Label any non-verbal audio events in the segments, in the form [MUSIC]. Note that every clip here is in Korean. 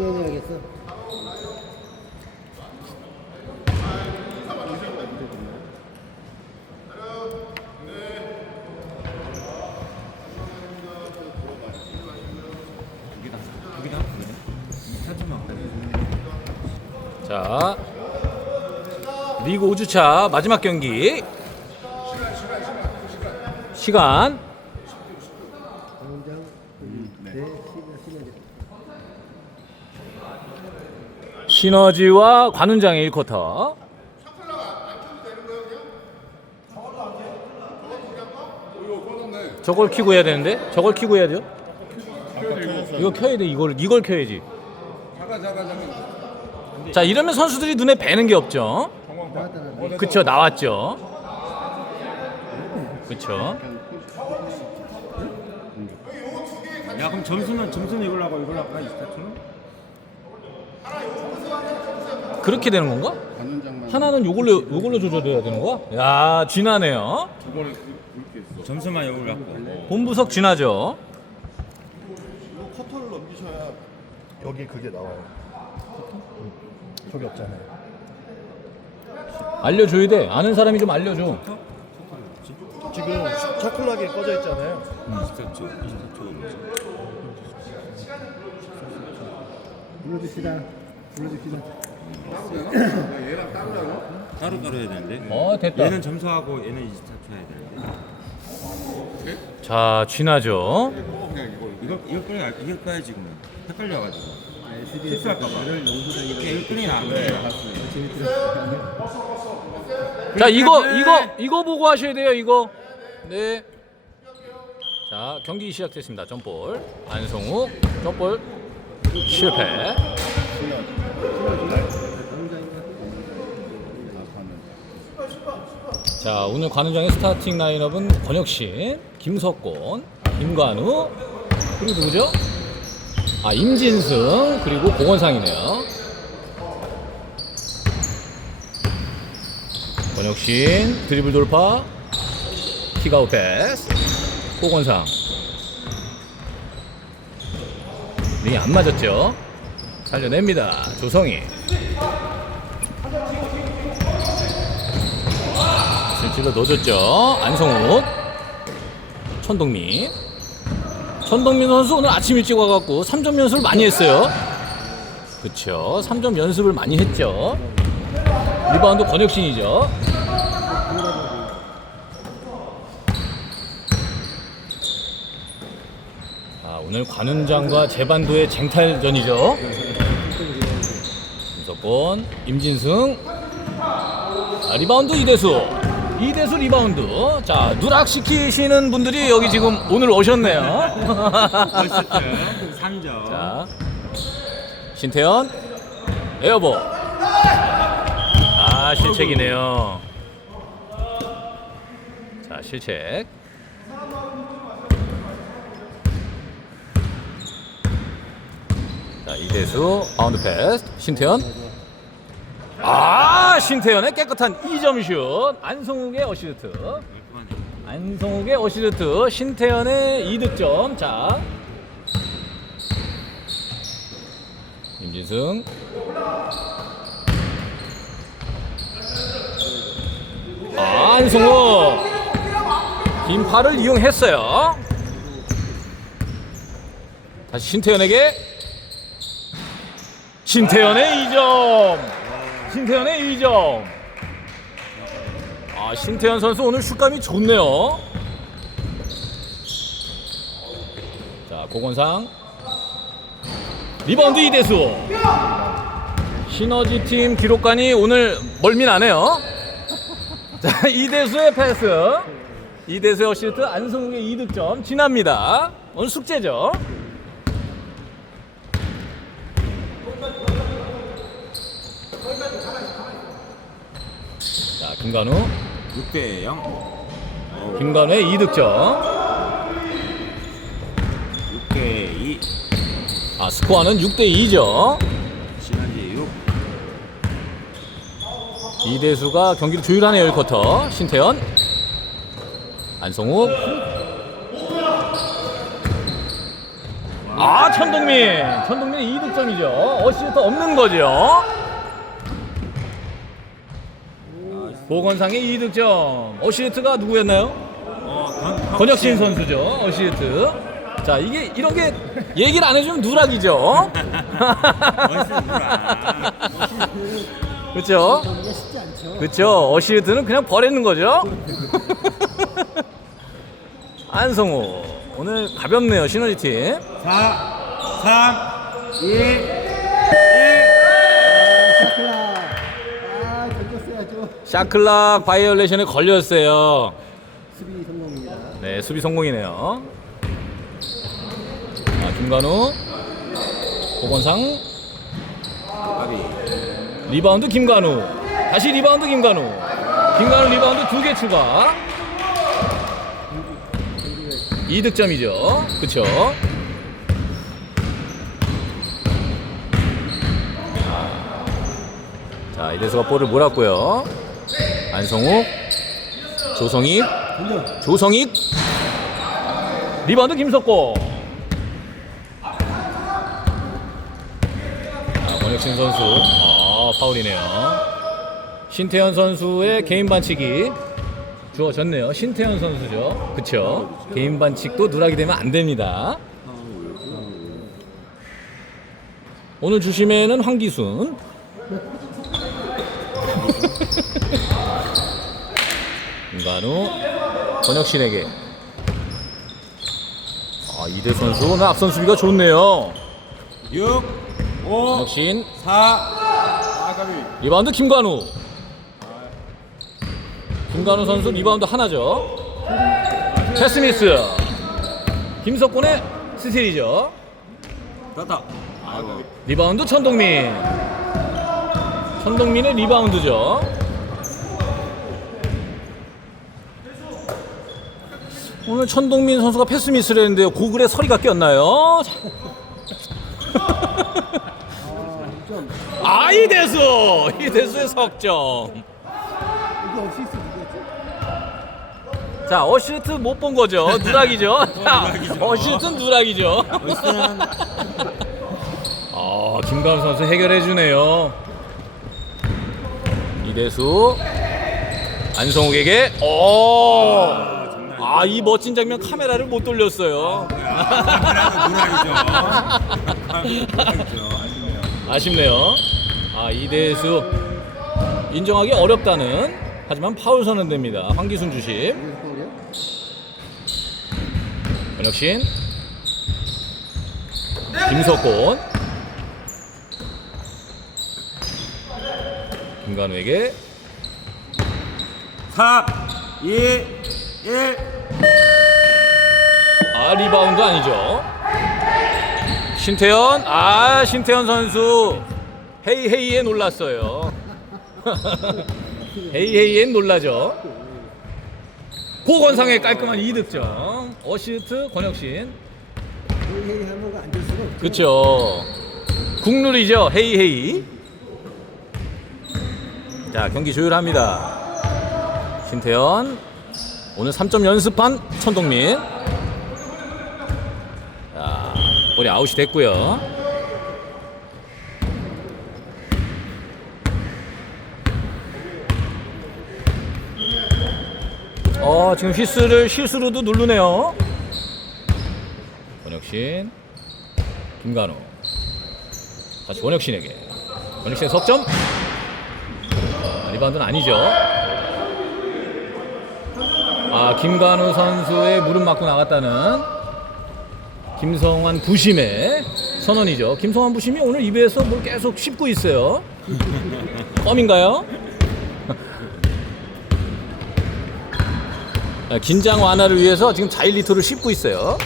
그래. 자 리그 5주차 마지막 경기 시간 당장 네. 시간 시너지와 관훈장의 1쿼터 저걸 키고 해야 되는데 저걸 키고 해야 돼요? 이거 켜야 돼 이걸 이걸 켜야지 자 이러면 선수들이 눈에 뵈는 게 없죠. 그쵸 나왔죠 그쵸 야 그럼 점수는 점수는 이걸로 하고 이걸로 할까 이스타처럼? 그렇게 되는 건가? 하나는 요걸로 요걸로 조절해야 되는 거야? 야 쥐나네요 점수만 이걸로 할까? 본부석 쥐나죠 커터를 넘기셔야 여기 그게 나와요. 저기 없잖아요. 알려줘야 돼 아는 사람이 좀 알려줘 지금 차클락이 꺼져 있잖아요. 이스타처 이스타처가 뭐지? 불러줍시다. 불러줍시다. 따로 따로 해야 되는데. 어 됐다 얘는 점수하고 얘는 이스타처 해야 되는데. 자 쥐나죠 이거 이거 끌 이거 꺼야지 그러면 헷갈려가지고. 실수할까봐. 이게 끌리나 안 그래요? 자 이거 이거 이거 보고 하셔야 돼요 이거 네 자 경기 시작됐습니다 점볼 안성욱 점볼 실패 자 오늘 관우장의 스타팅 라인업은 권혁신 김석곤 김관우 그리고 누구죠? 아 임진승 그리고 고건상이네요. 권혁신 드리블 돌파. 킥아웃 패스. 고건상. 링이 안 맞았죠? 살려냅니다. 조성 희 실질로 넣어줬죠. 안성욱. 천동민. 천동민 선수 오늘 아침 일찍 와갖고 3점 연습을 많이 했어요. 그쵸. 3점 연습을 많이 했죠. 리바운드 권혁신이죠. 아, 오늘 관훈장과 재반도의 쟁탈전이죠. 김석권, 임진승, 아, 리바운드 이대수, 이대수 리바운드. 자 누락시키시는 분들이 여기 지금 오늘 오셨네요. 이스타처 3점. 자 신태현, 에어볼. 아 실책이네요. 자 실책. 자 이대수 바운드 패스 신태현 아 신태현의 깨끗한 2점 슛. 안성욱의 어시스트. 안성욱의 어시스트. 신태현의 2득점. 자. 임진승. 아 안성욱. 긴 팔을 이용했어요. 다시 신태현에게. 신태현의 2점. 신태현의 2점. 아, 신태현 선수 오늘 슛감이 좋네요. 자, 고건상. 리바운드 이대수. 시너지 팀 기록관이 오늘 멀미나네요. [LAUGHS] 자, 이대수의 패스. 이대수의 어시스트 안성욱의 2득점 지납니다. 오늘 숙제죠. 김관우. 6대 0. 김관우의 2득점. 6대 2. 아, 스코어는 6대 2죠. 시간제 6. 이대수가 경기를 조율하네요, 1쿼터. 신태현. 안성욱. 아 천동민 천동민의 2득점이죠 어시스트 없는 거죠 보건상의 2득점 어시스트가 누구였나요? 어, 권혁신 선수죠 어시스트 자 이게 이런 게 얘기를 안 해주면 누락이죠 멋있는 누락. 그렇죠 이게 쉽지 않죠. 그렇죠 어시스트는 그냥 버리는 거죠 [LAUGHS] 안성우 오늘 가볍네요 시너지 팀 4, 3, 2, 1. 샤클락 바이올레이션에 걸렸어요 수비 성공입니다. 네, 수비 성공이네요. 아, 김관우, 보건상, 아비. 리바운드 김관우, 다시 리바운드 김관우, 김관우 리바운드 두 개 추가. 2득점이죠. 그쵸? 자, 이대수가 볼을 몰았고요. 안성욱, 조성익, 조성익, 리바운드 김석고. 아, 권혁신 선수. 아, 파울이네요. 신태현 선수의 개인 반칙이 주어졌네요. 신태현 선수죠. 그쵸? 개인 반칙도 누락이 되면 안 됩니다. 오늘 주심에는 황기순. 김관우, 권혁신에게. 아, 이대 선수 오늘 앞선 수비가 좋네요. 6, 5, 권혁신, 4. 아가비. 리바운드 김관우. 김관우 선수 리바운드 하나죠. 체스미스. 김석곤의 스틸이죠. 아가비. 리바운드 천동민. 천동민의 리바운드죠. 오늘 천동민 선수가 패스미스를 했는데요. 고글에 서리가 꼈나요? 아, 이대수! 이대수의 석점. 이거 어시스트 누구였지? 자, 어시스트 못 본 거죠. 누락이죠. 자, 누락이죠. 아, 김가은 선수 해결해 주네요. 이대수 안성욱에게 오! 아, 이 멋진 장면 카메라를 못 돌렸어요. [LAUGHS] 아쉽네요. 아, 이대수 인정하기 어렵다는 하지만 파울 선언됩니다. 황기순 주심. 권혁신 김석곤 김관우에게 3, 2, 1. 아 리바운드 아니죠? 신태현? 아 신태현 선수. 헤이 헤이에 놀랐어요. [LAUGHS] 헤이 헤이엔 놀라죠. 고건상의 깔끔한 2득점. 어시스트 권혁신. 헤이헤이 하면 안될 수가 없죠. 그쵸. 국룰이죠. 헤이 헤이. 자 경기 조율합니다. 신태현 오늘 3점 연습한 천동민. 자 볼이 아웃이 됐고요. 어 지금 휘스를 실수로도 누르네요. 권혁신 김간호. 다시 원혁신에게. 원혁신의 석점. 아, 리바운드는 아니죠 아 김간호 선수의 무릎 맞고 나갔다는 김성환 부심의 선언이죠. 김성환 부심이 오늘 입에서 뭘 계속 씹고 있어요. [LAUGHS] 껌인가요? 아, 긴장 완화를 위해서 지금 자일리토를 씹고 있어요.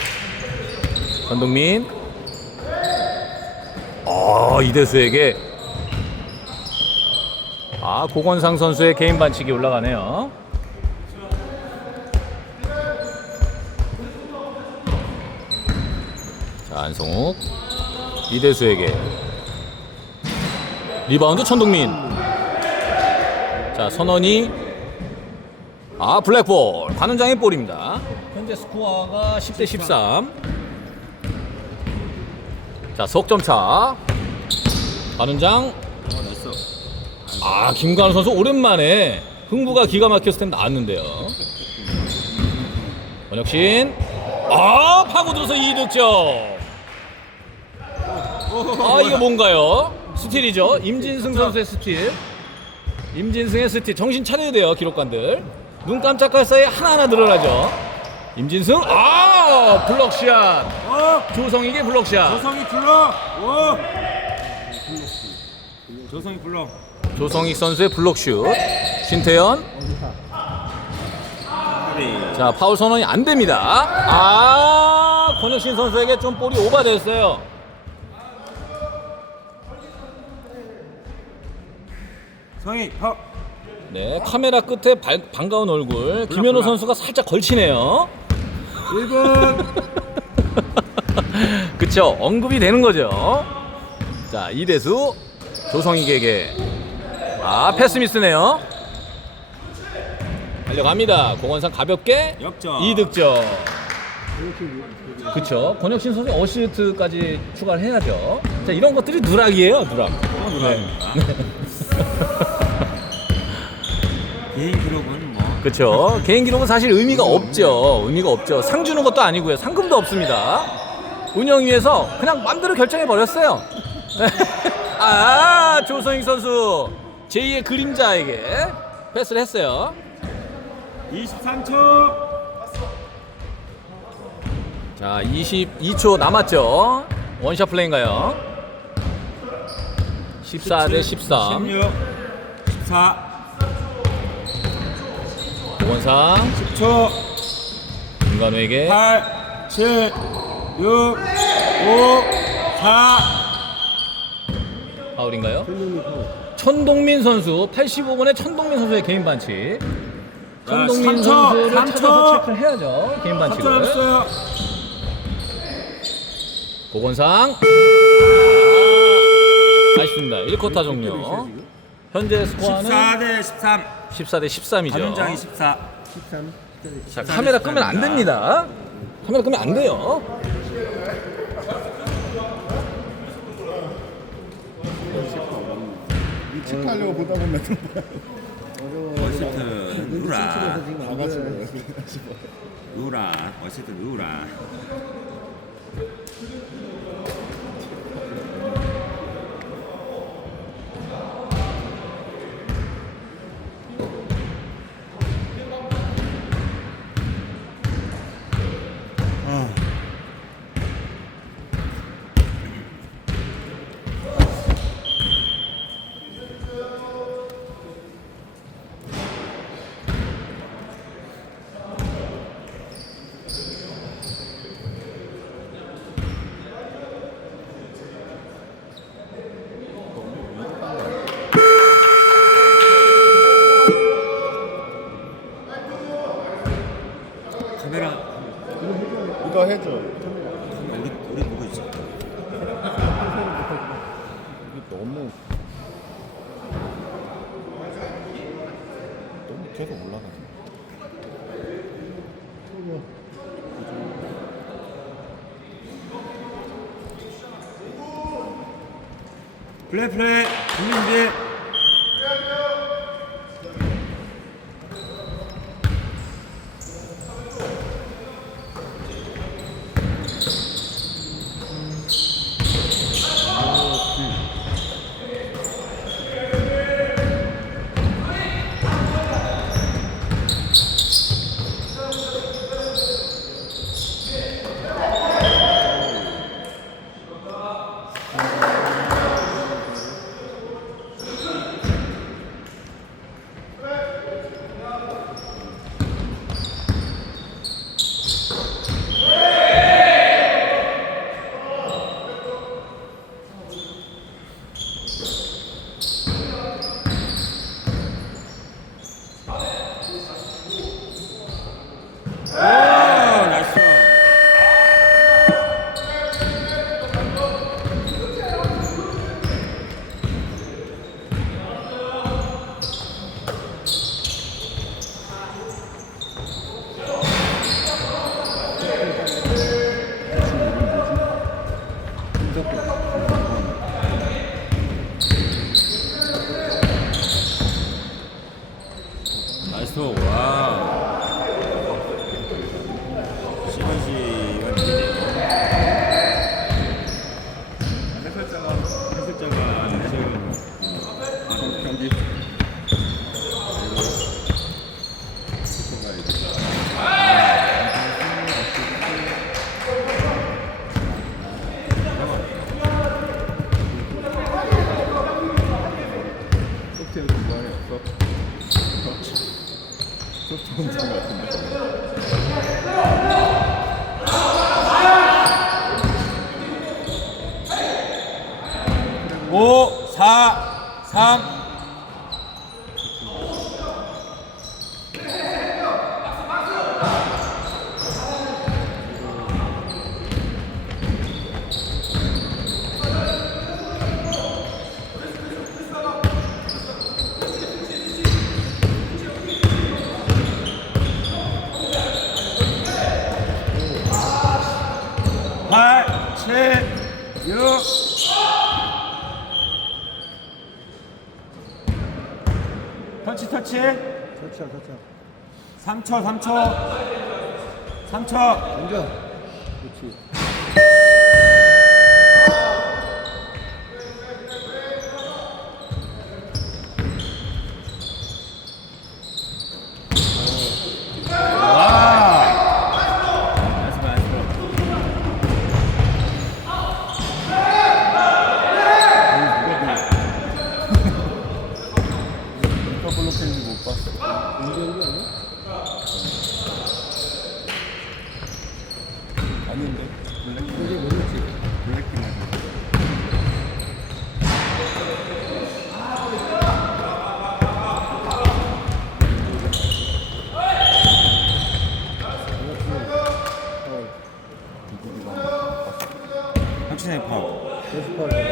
전동민. 어, 이대수에게. 아 고건상 선수의 개인 반칙이 올라가네요. 안성욱 이대수에게 리바운드 천동민 자 선언이 아 블랙볼 관훈장의 볼입니다. 현재 스코어가 10대 13. 자 석점 차. 가는장. 어 됐어 아 김관우 선수 오랜만에 흥부가 기가 막혔을 텐데 나왔는데요. 원혁신. 아 파고들어서 이득점. 아 이거 뭔가요? 스틸이죠. 임진승 선수의 스틸. 임진승의 스틸. 정신 차려야 돼요 기록관들. 눈 깜짝할 사이에 하나하나 늘어나죠. 임진승. 아 블럭샷. 어 조성익의 블럭샷. 조성이 불러 오 조성이 불러 조성익 선수의 블록슛. 신태현. 자 파울 선언이 안 됩니다. 아 권혁신 선수에게 좀 볼이 오버됐어요. 파네 카메라 끝에 발- 반가운 얼굴 김현우. 선수가 살짝 걸치네요. 1분 [LAUGHS] 그쵸 언급이 되는 거죠. 자 이대수 조성익에게 아 패스 미스네요. 달려갑니다. 고건상 가볍게 역전. 이득점. 그쵸 권혁신 선수 어시스트까지 추가를 해야죠. 자 이런 것들이 누락이에요 누락. 또 누락입니다 [LAUGHS] 개인 기록은 뭐 그렇죠. 개인 기록은 사실 의미가 없죠. 의미가 없죠. 상 주는 것도 아니고요. 상금도 없습니다. 운영위에서 그냥 맘대로 결정해 버렸어요. [LAUGHS] 아 조성익 선수 제2의 그림자에게 패스를 했어요. 23초 자 22초 남았죠. 원샷 플레이인가요? 14 대 13. 16 14 고건상 10초 김관우에게 8 7 6 5 4 파울인가요? 천동민 선수 85번의 천동민 선수의 개인 반칙. 천동민 3초, 선수를 3초. 찾아서 체크를 해야죠. 개인 3초 반칙을. 남았어요 고건상. 아쉽습니다. 1쿼터 종료. 현재 스코어는 14대 13 14대 13이죠. 가면장이 14 13. 자, 카메라 끄면 안 됩니다. 카메라 끄면 안 돼요. 체크하려고 보다 보면 어시스트 누라 안 돼요. 누라 이거 해줘. 우리 우리 보고 있어 이게 너무 너무 계속 올라가네. 플레 좋은 것 같은데. 5, 4, 3, 3초, 3초. 3초. 던져. 그렇지. 后来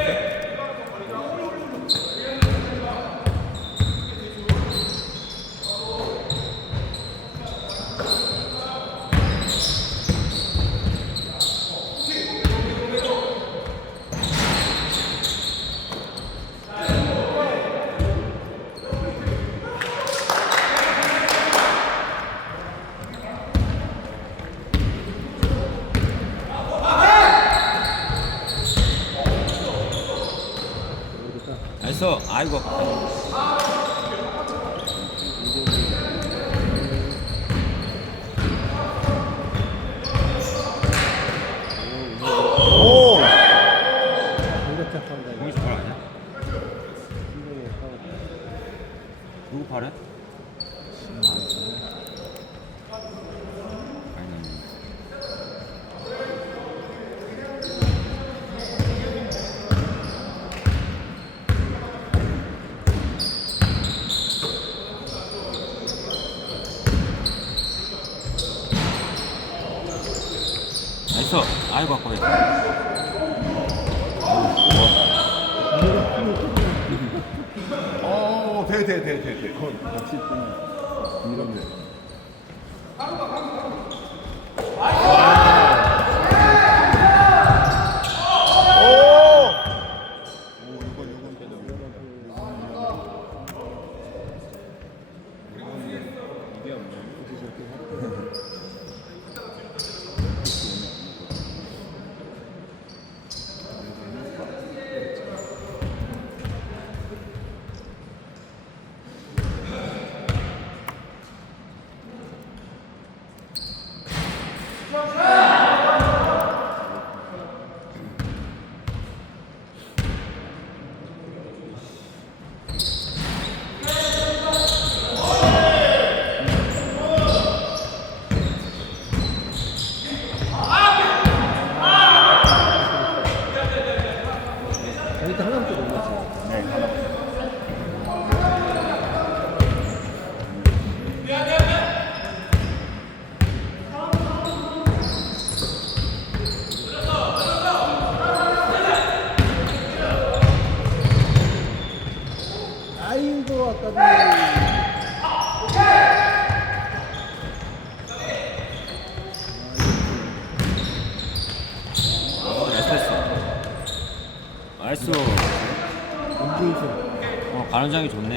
누구 팔에? 나이스 아이고 아까워 돼, 돼, 돼, 돼. 그건 같이 있으면 이런 데. 굉장히 좋네요.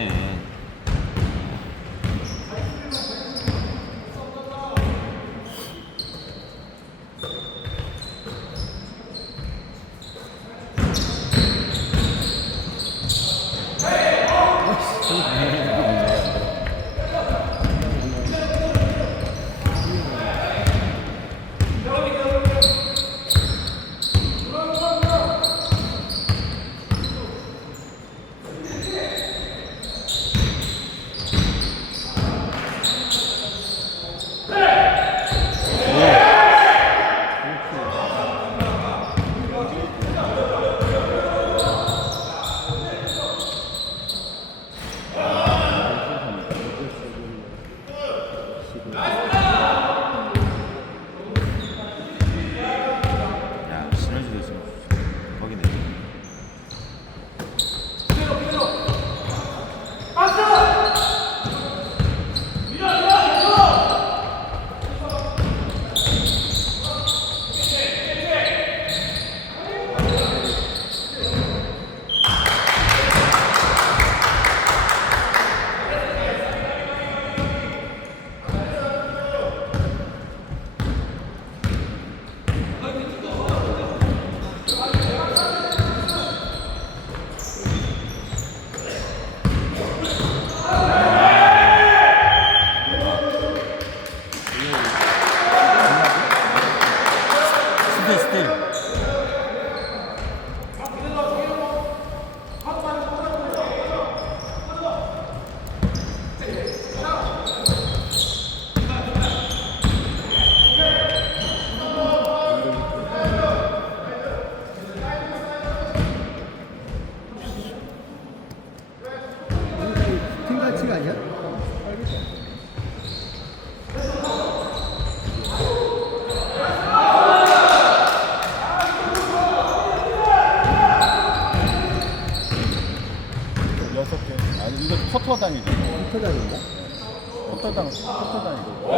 커터당 커터당이고.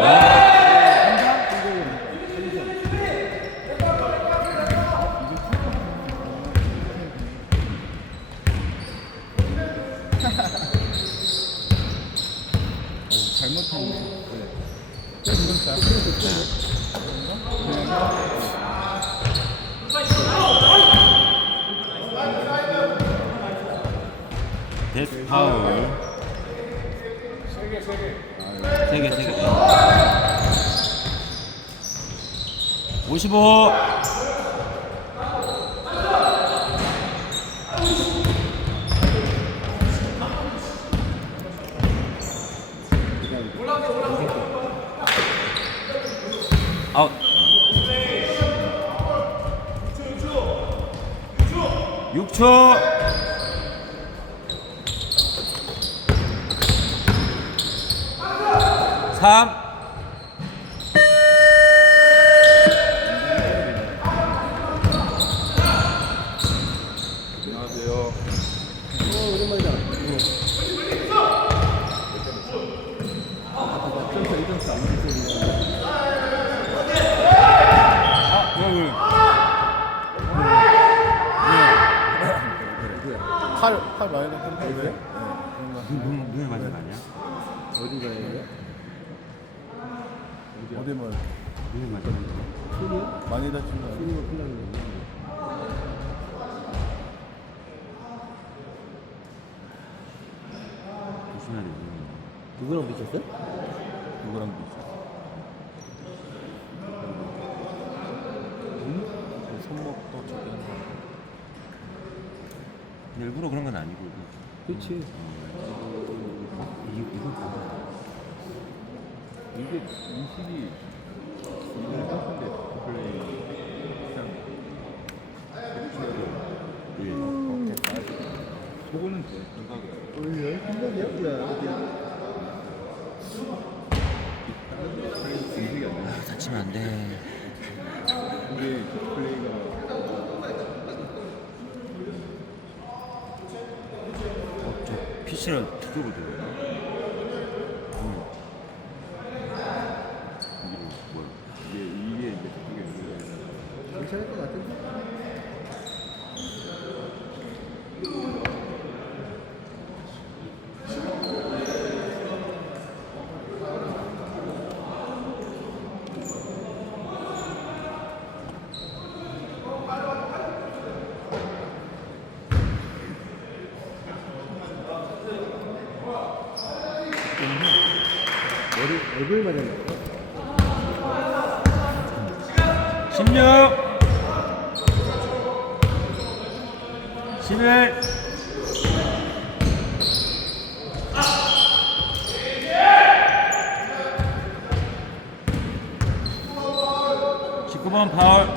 잘못했네. 데스 파울. 세 개, 세 개. 55. 아웃. 6초. 삼. 안녕하세요. 어, 오랜만이다. 어. 점수 1점수 안 됐어. 아, 왜, 왜? 팔, 팔 많이 넣었는데 왜? 눈, 눈에 맞은 거 아니야? 어디 가야 돼? 어디 뭐 눈에 맞은 거? 손이요? 많이 다친 거 아니야? 큰일 났네. 조심해야 돼. 누구랑 미쳤어? 누구랑? 손목도 저기 거. 근데 일부러 그런 건 아니고. 그렇지. 어? 이, 이거 뭐야? 이게 인식이 이걸 하는데 플레이 그냥 저거는 돼 생각이 오늘 생각이야? 야, 어디야? 인식이 안 돼. 다치면 안 돼. 이게 플레이가 어, 저 PC를 두들고 돼. 응. 이게 뭐야? 이게 이게 이게 저게 괜찮을 것 같은데? 머리, 얼굴 맞았나? 16 11 19번 파울